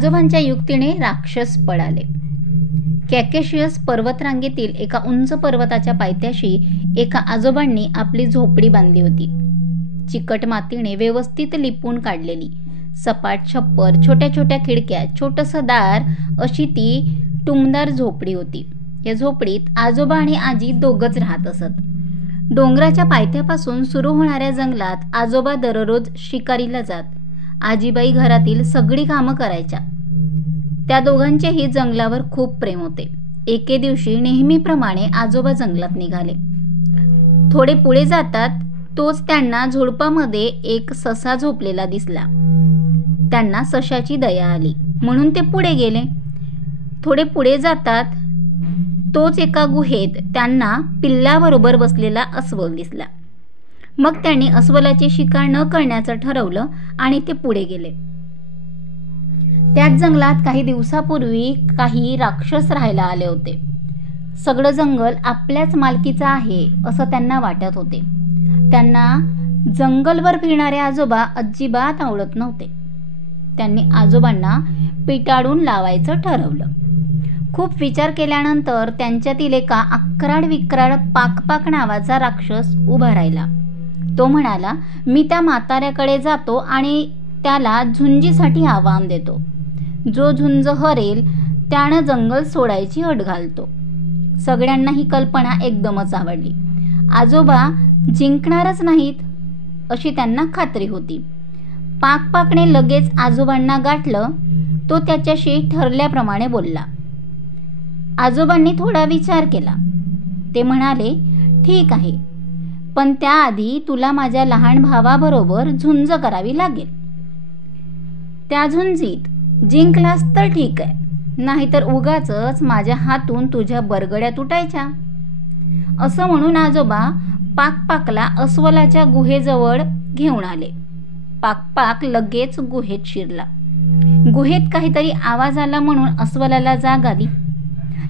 आजोबांच्या युक्तीने राक्षस पळाले. कॅकेशियस पर्वतरांगेतील एका उंच पर्वताच्या पायथ्याशी एका आजोबांनी आपली झोपडी बांधली होती. चिकट मातीने व्यवस्थित लिपून काढलेली, सपाट छप्पर, छोट्या छोट्या खिडक्या, छोटंसं दार अशी ती टुमदार झोपडी होती. या झोपडीत आजोबा आणि आजी दोघंच राहत असत. डोंगराच्या पायथ्यापासून सुरू होणाऱ्या जंगलात आजोबा दररोज शिकारीला जात. आजीबाई घरातील सगळी कामं करायच्या. त्या दोघांचेही जंगलावर खूप प्रेम होते. एके दिवशी नेहमीप्रमाणे आजोबा जंगलात निघाले. थोडे पुढे जातात तोच त्यांना झुडपामध्ये एक ससा झोपलेला दिसला. त्यांना सशाची दया आली म्हणून ते पुढे गेले. थोडे पुढे जातात तोच एका गुहेत त्यांना पिल्लाबरोबर बसलेला अस्वल दिसला. मग त्यांनी अस्वलाची शिकार न करण्याचं ठरवलं आणि ते पुढे गेले. त्याच जंगलात काही दिवसापूर्वी काही राक्षस राहायला आले होते. सगळं जंगल आपल्याच मालकीचं आहे असं त्यांना वाटत होते. त्यांना जंगलवर फिरणारे आजोबा अजिबात आवडत नव्हते. त्यांनी आजोबांना पिटाळून लावायचं ठरवलं. खूप विचार केल्यानंतर त्यांच्यातील एका अक्राड विक्राड पाकपाक नावाचा राक्षस उभा राहिला. तो म्हणाला, मी त्या म्हाताऱ्याकडे जातो आणि त्याला झुंजीसाठी आव्हान देतो. जो झुंज हरेल त्यानं जंगल सोडायची अट घालतो. सगळ्यांना ही कल्पना एकदमच आवडली. आजोबा जिंकणारच नाहीत अशी त्यांना खात्री होती. पाकपाकने लगेच आजोबांना गाठलं. तो त्याच्याशी ठरल्याप्रमाणे बोलला. आजोबांनी थोडा विचार केला. ते म्हणाले, ठीक आहे, पण त्याआधी तुला माझ्या लहान भावाबरोबर झुंज करावी लागेल. त्या झुंजीत जिंकलास तर ठीक आहे, नाहीतर उगाचच माझ्या हातून तुझ्या बरगड्या तुटायच्या. असं म्हणून आजोबा पाकपाकला अस्वलाच्या गुहेजवळ घेऊन आले. पाकपाक लगेच गुहेत शिरला. गुहेत काहीतरी आवाज आला म्हणून अस्वलाला जाग आली.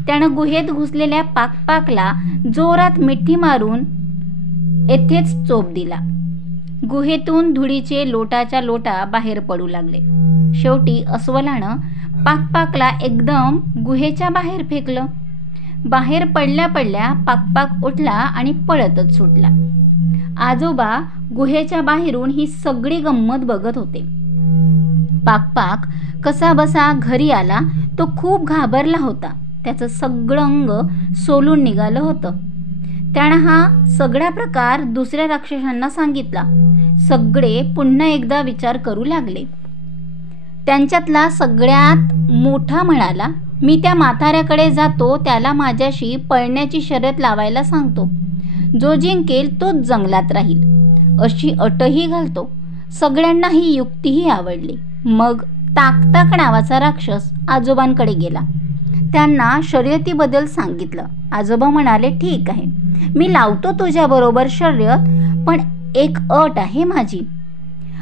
त्यानं गुहेत घुसलेल्या पाकपाकला जोरात मिठी मारून येथेच चोप दिला. गुहेतून धुळीचे लोटाच्या लोटा बाहेर पडू लागले. शेवटी अस्वलानं पाकपाकला एकदम गुहेच्या बाहेर फेकलं. बाहेर पडल्या पडल्या पाकपाक उठला आणि पळतच सुटला. आजोबा गुहेच्या बाहेरून ही सगळी गंमत बघत होते. पाकपाक कसा बसा घरी आला. तो खूप घाबरला होता. त्याचं सगळं अंग सोलून निघालं होतं. त्यानं हा सगळा प्रकार दुसऱ्या राक्षसांना सांगितला. सगळे पुन्हा एकदा विचार करू लागले. त्यांच्यातला सगळ्यात मोठा म्हणाला, मी त्या म्हाताऱ्याकडे जातो, त्याला माझ्याशी पळण्याची शर्यत लावायला सांगतो. जो जिंकेल तोच जंगलात राहील अशी अटही घालतो. सगळ्यांना ही युक्तीही आवडली. मग ताकताक नावाचा राक्षस आजोबांकडे गेला. त्यांना शर्यतीबद्दल सांगितलं. आजोबा म्हणाले, ठीक आहे, मी लावतो तुझ्याबरोबर शर्यत, पण एक अट आहे माझी.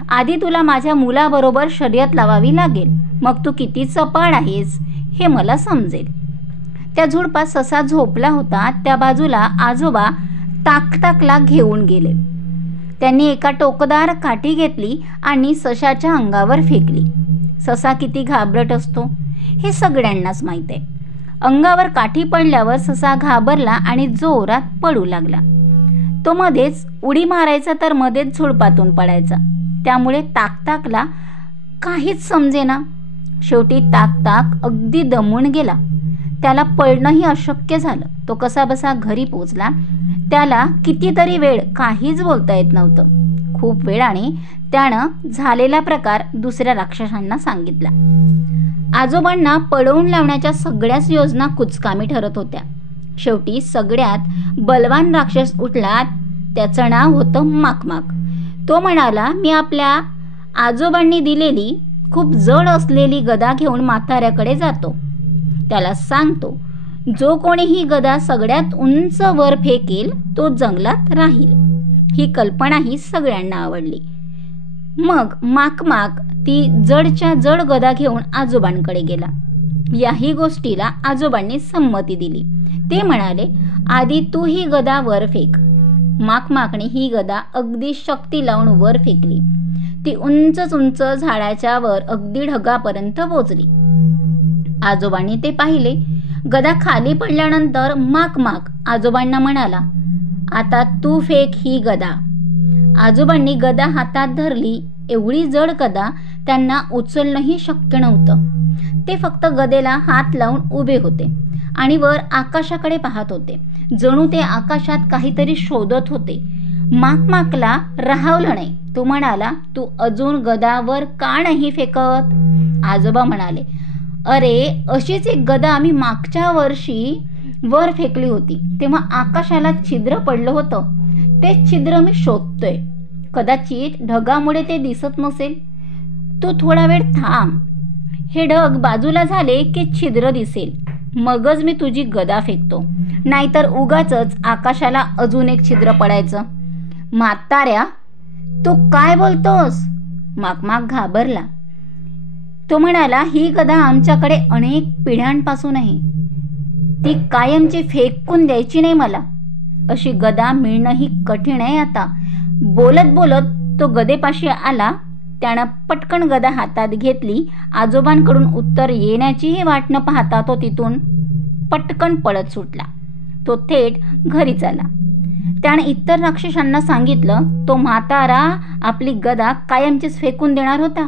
आधी तुला माझ्या मुलाबरोबर शर्यत लावावी लागेल. मग तू किती चपाळ आहेस हे मला समजेल. त्या झुडपात ससा झोपला होता. त्या बाजूला आजोबा ताकताकला घेऊन गेले. त्यांनी एका टोकदार काठी घेतली आणि सशाच्या अंगावर फेकली. ससा किती घाबरट असतो हे सगळ्यांनाच माहीत आहे. अंगावर काठी पडल्यावर ससा घाबरला आणि जोरात पळू लागला. तो मध्येच उडी मारायचा तर मध्येच झुडपातून पडायचा. त्यामुळे ताकताकला काहीच समजेना. शेवटी ताकताक अगदी दमून गेला. त्याला पळणंही अशक्य झालं. तो कसाबसा घरी पोचला. त्याला कितीतरी वेळ काहीच बोलता येत नव्हतं. खूप वेळाने त्यानं झालेला प्रकार दुसऱ्या राक्षसांना सांगितला. आजोबांना पळवून लावण्याच्या सगळ्याच योजना कुचकामी ठरत होत्या. शेवटी सगळ्यात बलवान राक्षस उठला. त्याचं नाव होतं माकमाक. तो म्हणाला, मी आपल्या आजोबांनी दिलेली खूप जड असलेली गदा घेऊन म्हाताऱ्याकडे जातो. त्याला सांगतो, जो कोणी ही गदा सगळ्यात उंच वर फेकेल तो जंगलात राहील. ही कल्पनाही सगळ्यांना आवडली. मग माकमाक ती जडच्या जड गदा घेऊन आजोबांकडे गेला. याही गोष्टीला आजोबांनी संमती दिली. ते म्हणाले, आधी तू ही गदा वर फेक. माकमाकने ही गदा अगदी शक्ती लावून वर फेकली. ती उंच उंच झाडाच्या वर अगदी ढगापर्यंत पोचली. आजोबांनी ते पाहिले. गदा खाली पडल्यानंतर माक माक आजोबांना म्हणाला, आता तू फेक ही गदा. आजोबांनी गदा हातात धरली. एवढी जड गदा त्यांना उचलणंही शक्य नव्हतं. ते फक्त गदेला हात लावून उभे होते आणि वर आकाशाकडे पाहत होते, जणू ते आकाशात काहीतरी शोधत होते. माकमाकला राहावलं नाही. तो म्हणाला, तू अजून गदावर का नाही फेकत? आजोबा म्हणाले, अरे अशीच एक गदा आम्ही मागच्या वर्षी वर फेकली होती, तेव्हा आकाशाला छिद्र पडलं होतं. ते छिद्र मी शोधतोय. कदाचित ढगामुळे ते दिसत नसेल. तू थोडा वेळ थांब. हे ढग बाजूला झाले की छिद्र दिसेल, मगच मी तुझी गदा फेकतो. नाहीतर उगाचच आकाशाला अजून एक छिद्र पडायचं. म्हाताऱ्या, तू काय बोलतोस? माकमाक घाबरला. तो म्हणाला, ही गदा आमच्याकडे अनेक पिढ्यांपासून आहे. ती कायमची फेकून द्यायची नाही मला. अशी गदा मिळणंही कठीण आहे आता. बोलत बोलत तो गदेपाशी आला. त्यानं पटकन गदा हातात घेतली. आजोबांकडून उत्तर येण्याचीही वाट न पाहता तो तिथून पटकन पळत सुटला. तो थेट घरी आला. त्याने इतर राक्षसांना सांगितलं, तो म्हातारा आपली गदा कायमचीच फेकून देणार होता.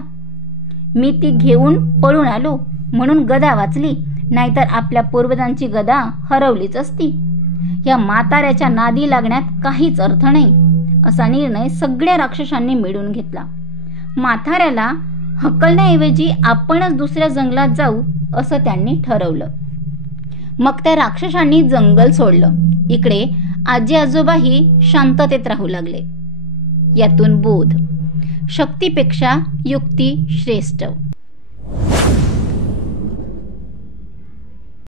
मी ती घेऊन पळून आलो म्हणून गदा वाचली, नाहीतर आपल्या पूर्वजांची गदा हरवलीच असती. या म्हाताऱ्याच्या नादी लागण्यात काहीच अर्थ नाही. असा निर्णय सगळ्या राक्षसांनी मिळून घेतला. म्हाताऱ्याला हकलण्याऐवजी आपणच दुसऱ्या जंगलात जाऊ असं त्यांनी ठरवलं. मग त्या राक्षसांनी जंगल सोडलं. इकडे आजी आजोबाही शांततेत राहू लागले. यातून बोध: शक्तीपेक्षा युक्ती श्रेष्ठ.